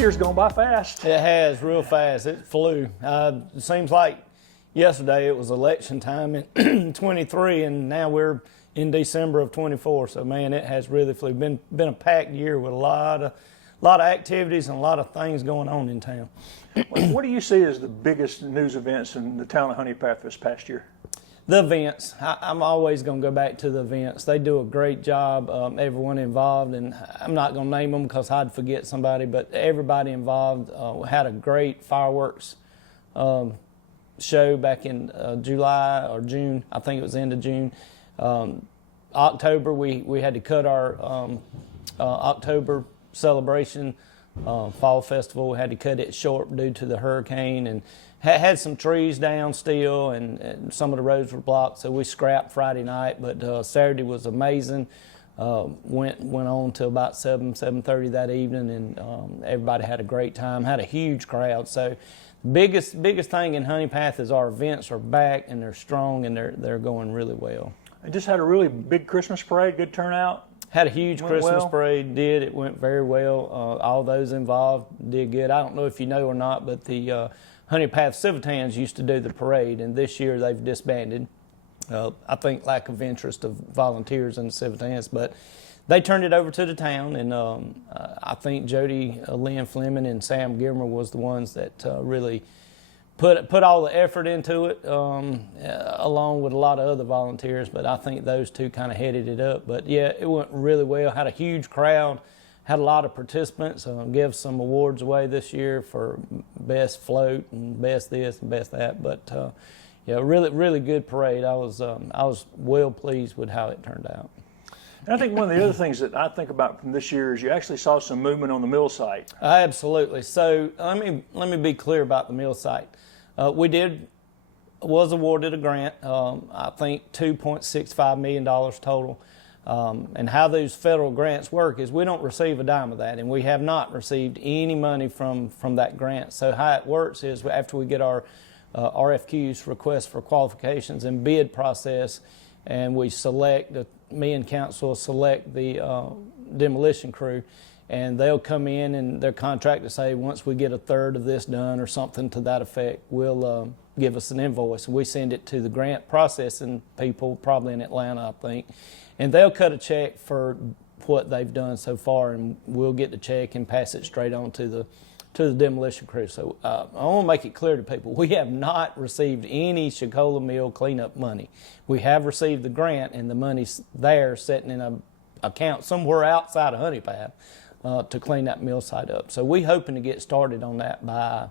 year's gone by fast. It has, real fast. It flew. It seems like yesterday it was election time in 23, and now we're in December of 24. So, man, it has really flew. Been a packed year with a lot of activities and a lot of things going on in town. What do you see as the biggest news events in the town of Honea Path this past year? The events. I'm always going to go back to the events. They do a great job, everyone involved, and I'm not going to name them because I'd forget somebody, but everybody involved had a great fireworks show back in July or June. I think it was the end of June. October, we had to cut our October celebration, fall festival. We had to cut it short due to the hurricane, and had some trees down still, and some of the roads were blocked, so we scrapped Friday night. But Saturday was amazing. Went on till about 7:30 that evening, and everybody had a great time. Had a huge crowd. So biggest thing in Honea Path is our events are back and they're strong and they're going really well. I just had a really big Christmas parade, good turnout. Had a huge Christmas well. parade, it went very well. All those involved did good. I don't know if you know or not, but the Honea Path Civitans used to do the parade, and this year they've disbanded. I think lack of interest of volunteers in the Civitans, but they turned it over to the town, and I think Jody Lynn Fleming and Sam Gilmer was the ones that really put all the effort into it, along with a lot of other volunteers, but I think those two kind of headed it up. But yeah, it went really well. Had a huge crowd, had a lot of participants, gave some awards away this year for best float and best this and best that. But yeah, really good parade. I was well pleased with how it turned out. And I think one of the other things that I think about from this year is you actually saw some movement on the mill site. Absolutely. So let me be clear about the mill site. Was awarded a grant, I think $2.65 million total. And how those federal grants work is we don't receive a dime of that, and we have not received any money from that grant. So how it works is after we get our RFQs, requests for qualifications, and bid process, and we select, me and council select the demolition crew, and they'll come in and their contract to say once we get a third of this done or something to that effect, will give us an invoice. We send it to the grant processing people, probably in Atlanta, I think, and they'll cut a check for what they've done so far, and we'll get the check and pass it straight on to the demolition crew. So I want to make it clear to people, we have not received any Chiquola Mill cleanup money. We have received the grant, and the money's there sitting in an account somewhere outside of Honea Path to clean that mill site up. So we're hoping to get started on that by,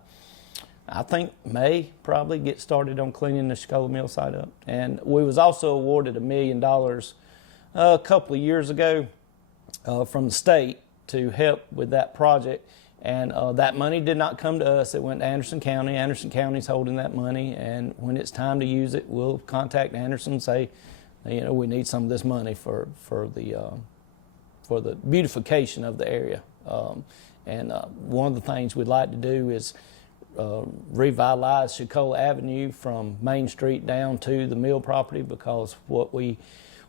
I think, May, probably get started on cleaning the Chiquola Mill site up. And we was also awarded $1 million a couple of years ago from the state to help with that project. And that money did not come to us. It went to Anderson County. Anderson County's holding that money, and when it's time to use it, we'll contact Anderson and say, you know, we need some of this money for the beautification of the area. And one of the things we'd like to do is revitalize Chiquola Avenue from Main Street down to the mill property, because what we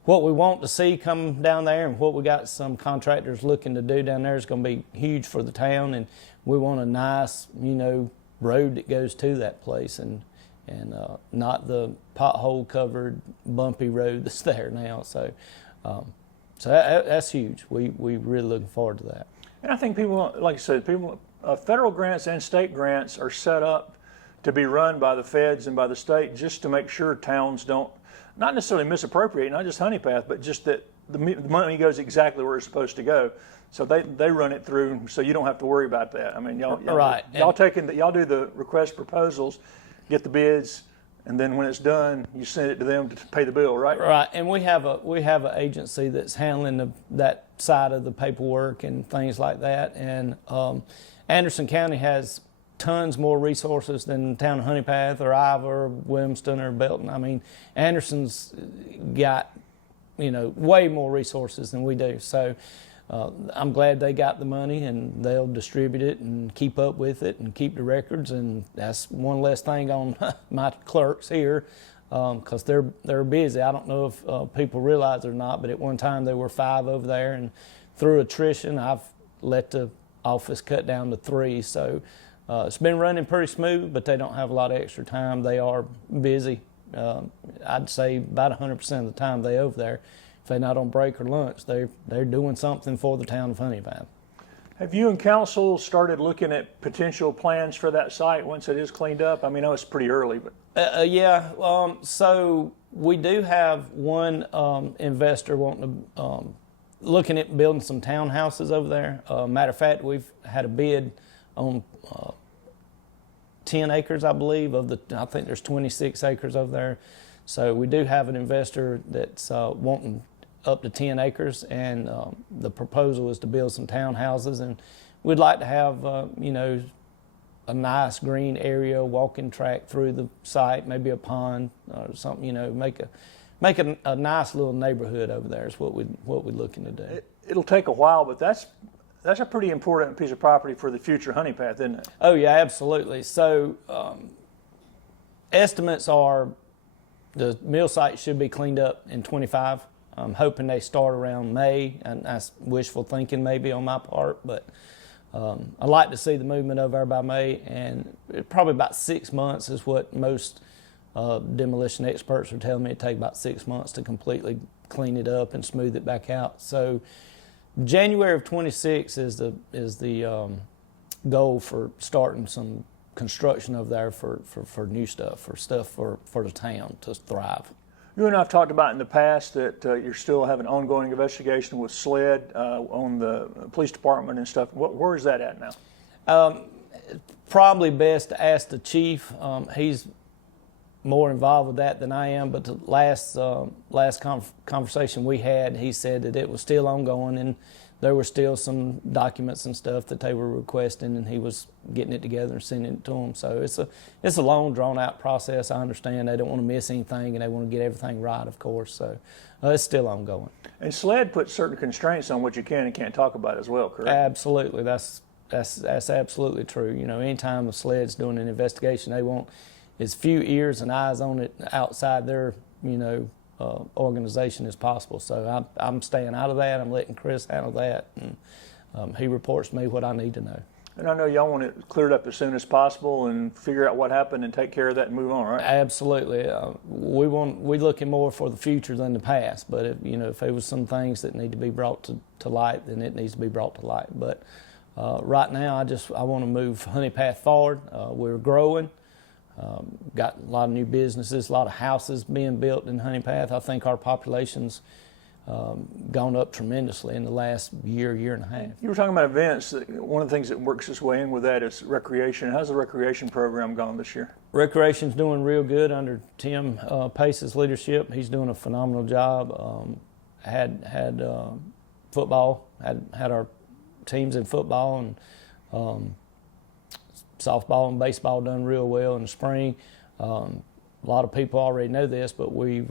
want to see come down there and what we got some contractors looking to do down there is going to be huge for the town, and we want a nice, you know, road that goes to that place, and not the pothole covered bumpy road that's there now. So that's huge. We really looking forward to that. And I think people, like I said, federal grants and state grants are set up to be run by the feds and by the state just to make sure towns don't, not necessarily misappropriate, not just Honea Path, but just that the money goes exactly where it's supposed to go. So they run it through, so you don't have to worry about that. I mean, y'all do the request proposals, get the bids, and then when it's done, you send it to them to pay the bill, right? Right, and we have an agency that's handling that side of the paperwork and things like that. And Anderson County has tons more resources than the town of Honea Path or Ivor or Williamston or Belton. I mean, Anderson's got, you know, way more resources than we do. So I'm glad they got the money, and they'll distribute it and keep up with it and keep the records. And that's one less thing on my clerks here, because they're busy. I don't know if people realize it or not, but at one time there were 5 over there, and through attrition, I've let the office cut down to 3. So it's been running pretty smooth, but they don't have a lot of extra time. They are busy. I'd say about 100% of the time they're over there. If they're not on break or lunch, they're doing something for the town of Honea Path. Have you and council started looking at potential plans for that site once it is cleaned up? I mean, I know it's pretty early, but yeah. So we do have one investor wanting to looking at building some townhouses over there. Matter of fact, we've had a bid on 10 acres, I believe. I think there's 26 acres over there. So we do have an investor that's wanting up to 10 acres, and the proposal is to build some townhouses, and we'd like to have a nice green area, walking track through the site, maybe a pond or something, make a nice little neighborhood over there is what we're looking to do. It'll take a while, but that's a pretty important piece of property for the future Honea Path, isn't it? Oh yeah, absolutely. So estimates are the mill site should be cleaned up in 25. I'm hoping they start around May, and that's wishful thinking maybe on my part, but I'd like to see the movement over there by May, and probably about 6 months is what most demolition experts are telling me. It take about 6 months to completely clean it up and smooth it back out. So January of 26 is the goal for starting some construction over there for new stuff, for the town to thrive. You and I have talked about in the past that you're still having an ongoing investigation with SLED on the police department and stuff. Where is that at now? Probably best to ask the chief. He's more involved with that than I am, but the last conversation we had, he said that it was still ongoing, and there were still some documents and stuff that they were requesting, and he was getting it together and sending it to them. So it's a long, drawn-out process. I understand they don't want to miss anything, and they want to get everything right, of course. So it's still ongoing. And SLED puts certain constraints on what you can and can't talk about as well, correct? Absolutely. That's absolutely true. Anytime the SLED's doing an investigation, they want as few ears and eyes on it outside their, organization as possible. So I'm staying out of that. I'm letting Chris handle that, and he reports to me what I need to know. And I know y'all want it cleared up as soon as possible and figure out what happened and take care of that and move on, right? Absolutely. We're looking more for the future than the past. But if there was some things that need to be brought to light, then it needs to be brought to light. But right now, I want to move Honea Path forward. We're growing. Got a lot of new businesses, a lot of houses being built in Honea Path. I think our population's gone up tremendously in the last year and a half. You were talking about events. One of the things that works its way in with that is recreation. How's the recreation program gone this year? Recreation's doing real good under Tim Pace's leadership. He's doing a phenomenal job. Had football, had our teams in football, and softball and baseball done real well in the spring. A lot of people already know this, but we're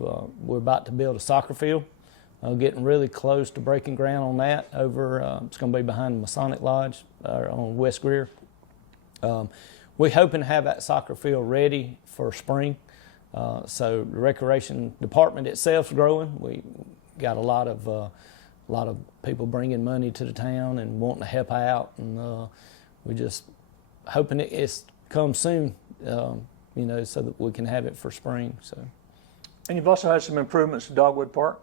about to build a soccer field. Getting really close to breaking ground on that. It's going to be behind the Masonic Lodge on West Greer. We're hoping to have that soccer field ready for spring. So the recreation department itself's growing. We got a lot of people bringing money to the town and wanting to help out, and we just hoping it's come soon, so that we can have it for spring. So. And you've also had some improvements to Dogwood Park?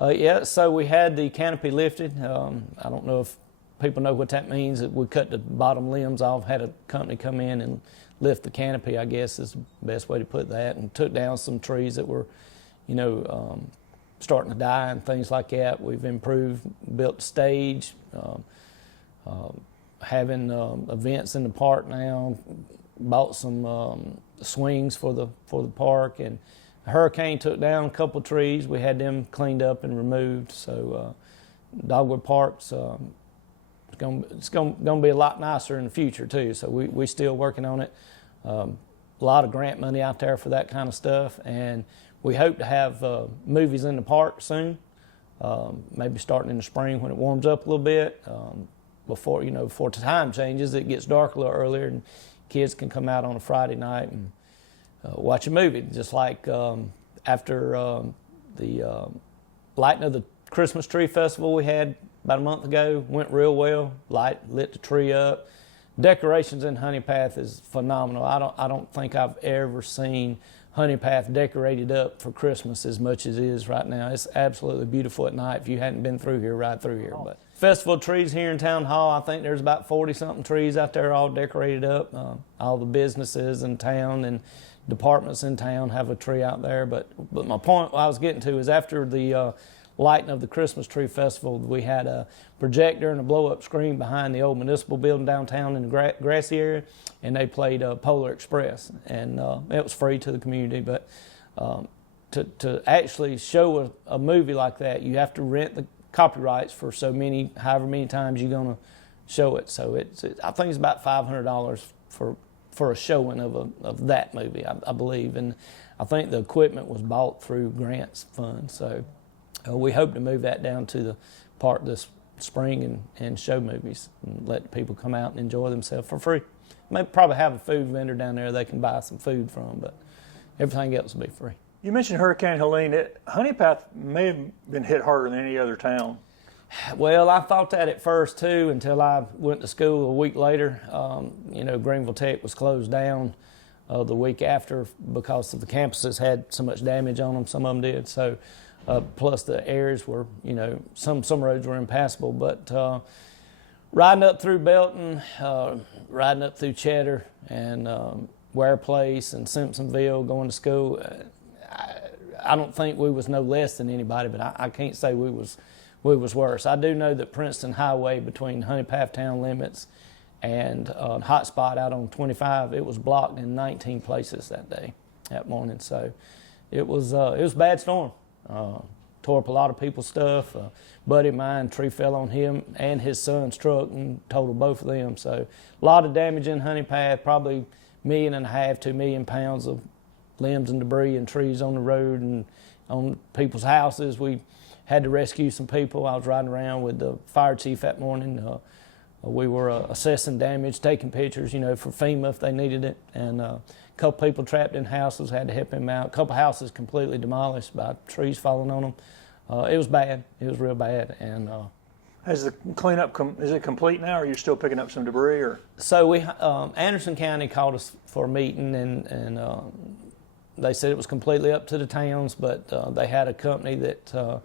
Yeah, so we had the canopy lifted. I don't know if people know what that means. We cut the bottom limbs off, had a company come in and lift the canopy, I guess is the best way to put that, and took down some trees that were, starting to die and things like that. We've improved, built the stage, having events in the park now, bought some swings for the park, and a hurricane took down a couple trees. We had them cleaned up and removed. So Dogwood Park's it's going to be a lot nicer in the future too. So we still working on it. A lot of grant money out there for that kind of stuff, and we hope to have movies in the park soon. Maybe starting in the spring when it warms up a little bit. Before the time changes, it gets dark a little earlier, and kids can come out on a Friday night and watch a movie. Just like after the lighting of the Christmas tree festival we had about a month ago. Went real well. Lit the tree up. Decorations in Honea Path is phenomenal. I don't think I've ever seen Honea Path decorated up for Christmas as much as it is right now. It's absolutely beautiful at night. If you hadn't been through here, ride through here. But festival trees here in Town Hall, I think there's about 40-something trees out there all decorated up. All the businesses in town and departments in town have a tree out there. But my point I was getting to is after the lighting of the Christmas Tree Festival, we had a projector and a blow-up screen behind the old municipal building downtown in the grassy area, and they played Polar Express, and it was free to the community. But to actually show a movie like that, you have to rent the copyrights for however many times you're going to show it. So I think it's about $500 for a showing of that movie, I believe, and I think the equipment was bought through grants funds. So we hope to move that down to the park this spring and show movies and let people come out and enjoy themselves for free. Maybe probably have a food vendor down there they can buy some food from, but everything else will be free. You mentioned Hurricane Helene. Honea Path may have been hit harder than any other town. Well, I thought that at first too until I went to school a week later. Greenville Tech was closed down the week after because of the campuses had so much damage on them. Some of them did. So. Plus the areas were, some roads were impassable. But riding up through Belton, riding up through Cheddar and Ware Place and Simpsonville, going to school, I don't think we was no less than anybody, but I can't say we was worse. I do know that Princeton Highway between Honea Path town limits and hot spot out on 25, it was blocked in 19 places that morning. So it was a bad storm. Tore up a lot of people's stuff. Buddy of mine, tree fell on him and his son's truck and totaled both of them. So a lot of damage in Honea Path, probably 1.5 million, 2 million pounds of limbs and debris and trees on the road and on people's houses. We had to rescue some people. I was riding around with the fire chief that morning. We were assessing damage, taking pictures, for FEMA if they needed it. And a couple people trapped in houses, had to help them out. A couple houses completely demolished by trees falling on them. It was bad. It was real bad. And has the cleanup is it complete now, or are you still picking up some debris? Or so Anderson County called us for a meeting, and they said it was completely up to the towns, but they had a company that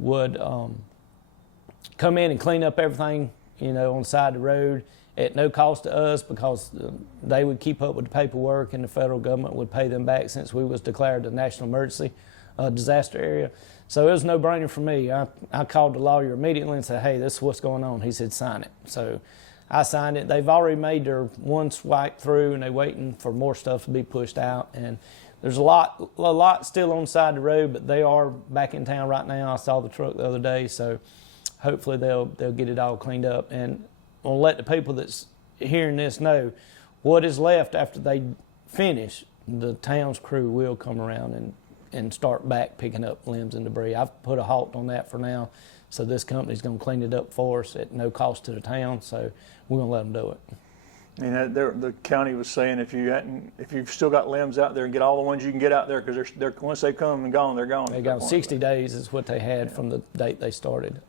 would come in and clean up everything, on the side of the road at no cost to us, because they would keep up with the paperwork and the federal government would pay them back since we was declared a national emergency disaster area. So it was no brainer for me. I called the lawyer immediately and said, hey, this is what's going on. He said, sign it. So I signed it. They've already made their one swipe through and they're waiting for more stuff to be pushed out. And there's a lot still on the side of the road, but they are back in town right now. I saw the truck the other day, so hopefully they'll get it all cleaned up. And I'll let the people that's hearing this know what is left after they finish. The town's crew will come around and start back picking up limbs and debris. I've put a halt on that for now, so this company's going to clean it up for us at no cost to the town, so we're going to let them do it. And the county was saying if you've still got limbs out there, get all the ones you can get out there, because they're once they come and gone, they're gone. They got 60 days is what they had from the date they started.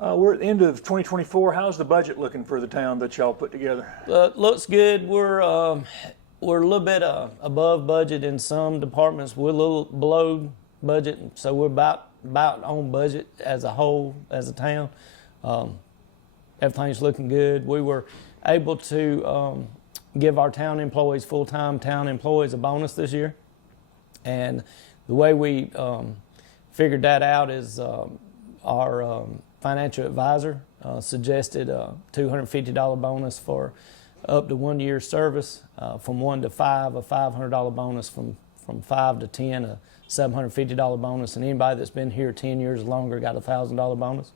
We're at the end of 2024. How's the budget looking for the town that y'all put together? Looks good. We're a little bit above budget in some departments. We're a little below budget, so we're about on budget as a whole, as a town. Everything's looking good. We were able to give our town employees, full-time town employees, a bonus this year. And the way we figured that out is our financial advisor suggested a $250 bonus for up to 1 year's service, from 1 to 5, a $500 bonus, from 5 to 10, a $750 bonus, and anybody that's been here 10 years or longer got a $1,000 bonus.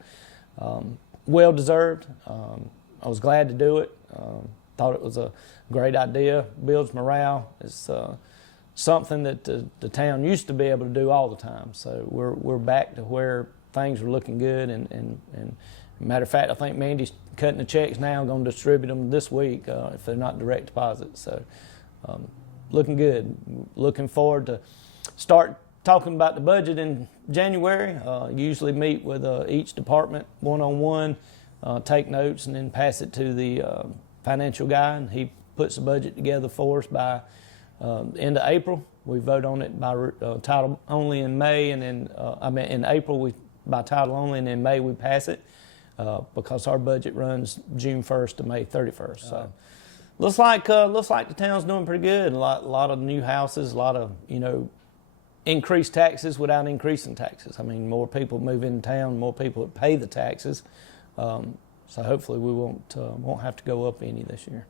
Well deserved. I was glad to do it. Thought it was a great idea. Builds morale. It's something that the town used to be able to do all the time. So we're back to where things are looking good. And matter of fact, I think Mandy's cutting the checks now, going to distribute them this week if they're not direct deposits. So looking good. Looking forward to start talking about the budget in January. Usually meet with each department one-on-one, take notes, and then pass it to the financial guy, and he puts the budget together for us by end of April. We vote on it by title only in May, and then in April by title only, and in May we pass it because our budget runs June 1st to May 31st. So looks like the town's doing pretty good. A lot of new houses, a lot of increased taxes without increasing taxes. I mean, more people move into town, more people pay the taxes. So hopefully we won't have to go up any this year.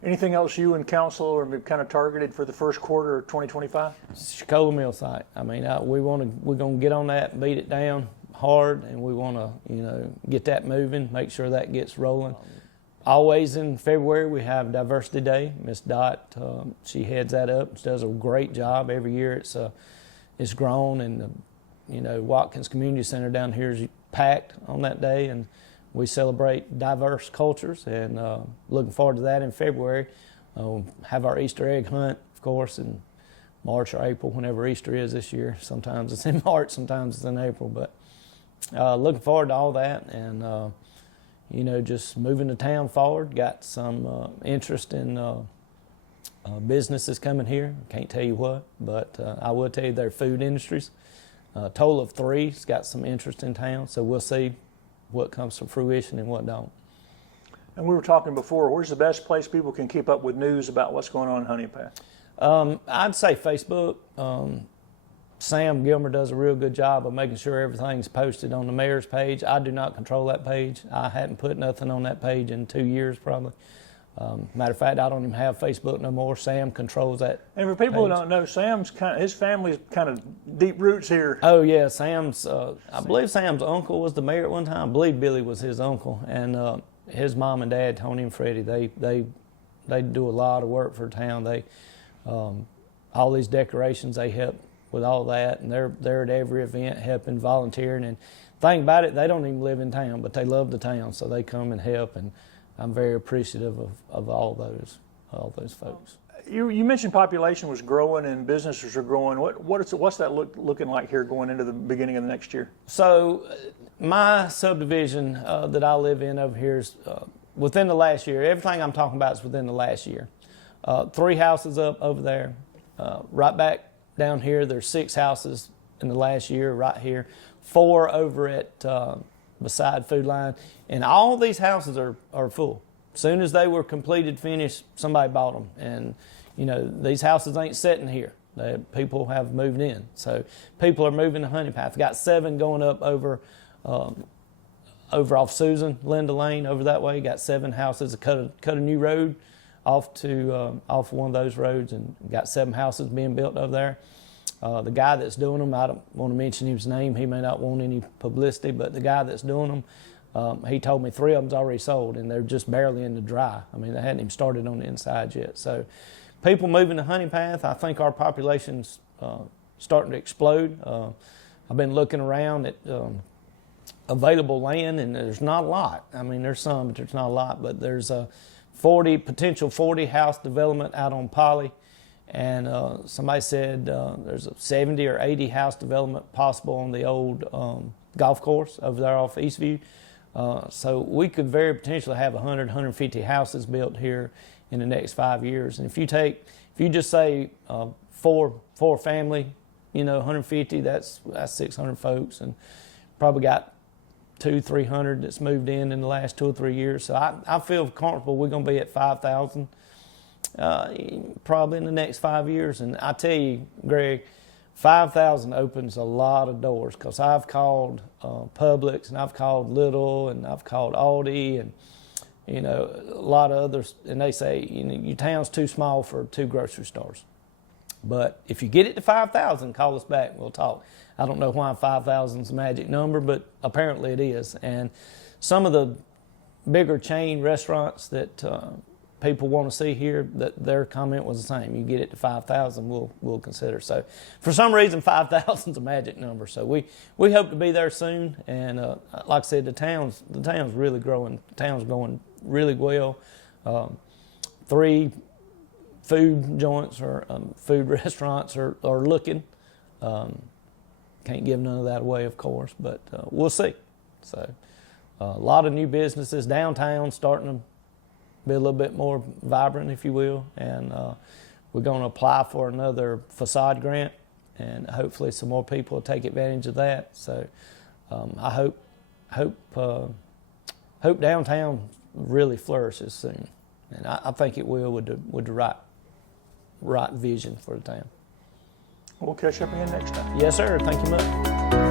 Anything else you and council are kind of targeted for the first quarter of 2025? Chiquola Mill site. I mean, we're going to get on that and beat it down hard, and we want to get that moving, make sure that gets rolling. Always in February we have Diversity Day. Miss Dot, she heads that up. She does a great job every year. It's grown, and Watkins Community Center down here is packed on that day, and we celebrate diverse cultures, and looking forward to that in February. Have our Easter egg hunt, of course, in March or April, whenever Easter is this year. Sometimes it's in March, sometimes it's in April, but looking forward to all that, and just moving the town forward. Got some interest in businesses coming here. Can't tell you what, but I will tell you they're food industries. A total of 3 has got some interest in town, so we'll see what comes to fruition and what don't. And we were talking before, where's the best place people can keep up with news about what's going on in Honea Path? I'd say Facebook. Sam Gilmer does a real good job of making sure everything's posted on the mayor's page. I do not control that page. I hadn't put nothing on that page in 2 years probably. Matter of fact, I don't even have Facebook no more. Sam controls that. And for people page. who don't know, his family's kind of deep roots here. Oh yeah, Sam's. I believe Sam's uncle was the mayor at one time. I believe Billy was his uncle, and his mom and dad, Tony and Freddie, they do a lot of work for town. They all these decorations, they help with all that, and they're at every event helping, volunteering. And thing about it, they don't even live in town, but they love the town, so they come and help. And I'm very appreciative of all those folks. You mentioned population was growing and businesses are growing. What's that looking like here going into the beginning of the next year? So my subdivision that I live in over here is within the last year. Everything I'm talking about is within the last year. 3 houses up over there. Right back down here, there's 6 houses in the last year right here. 4 over at beside Food Line, and all these houses are full. As soon as they were completed, finished, somebody bought them, and these houses ain't sitting here. People have moved in, so people are moving to Honea Path. Got 7 going up over off Susan, Linda Lane over that way. Got 7 houses. Cut a new road off one of those roads, and got 7 houses being built over there. The guy that's doing them, I don't want to mention his name. He may not want any publicity, but the guy that's doing them, he told me 3 of them's already sold, and they're just barely in the dry. I mean, they hadn't even started on the inside yet. So people moving to Honea Path, I think our population's starting to explode. I've been looking around at available land, and there's not a lot. I mean, there's some, but there's not a lot. But there's a potential 40 house development out on Poly. And somebody said there's a 70 or 80 house development possible on the old golf course over there off Eastview. So we could very potentially have 100, 150 houses built here in the next 5 years. And if you just say 4 family, 150, that's 600 folks, and probably got 200-300 that's moved in the last 2 or 3 years. So I feel comfortable we're going to be at 5,000. Probably in the next 5 years. And I tell you, Greg, 5,000 opens a lot of doors, because I've called Publix, and I've called Lidl, and I've called Aldi, and a lot of others, and they say your town's too small for 2 grocery stores. But if you get it to 5,000, call us back, we'll talk. I don't know why 5,000 is the magic number, but apparently it is. And some of the bigger chain restaurants that people want to see here, that their comment was the same. You get it to 5,000, we'll consider. So for some reason, 5,000 is a magic number. So we hope to be there soon. And like I said, the town's really growing. The town's going really well. 3 food joints or food restaurants are looking. Can't give none of that away, of course, but we'll see. So a lot of new businesses downtown starting to be a little bit more vibrant, if you will, and we're going to apply for another facade grant, and hopefully some more people will take advantage of that. So I hope downtown really flourishes soon, and I think it will with the right vision for the town. We'll catch up again next time. Yes, sir. Thank you much.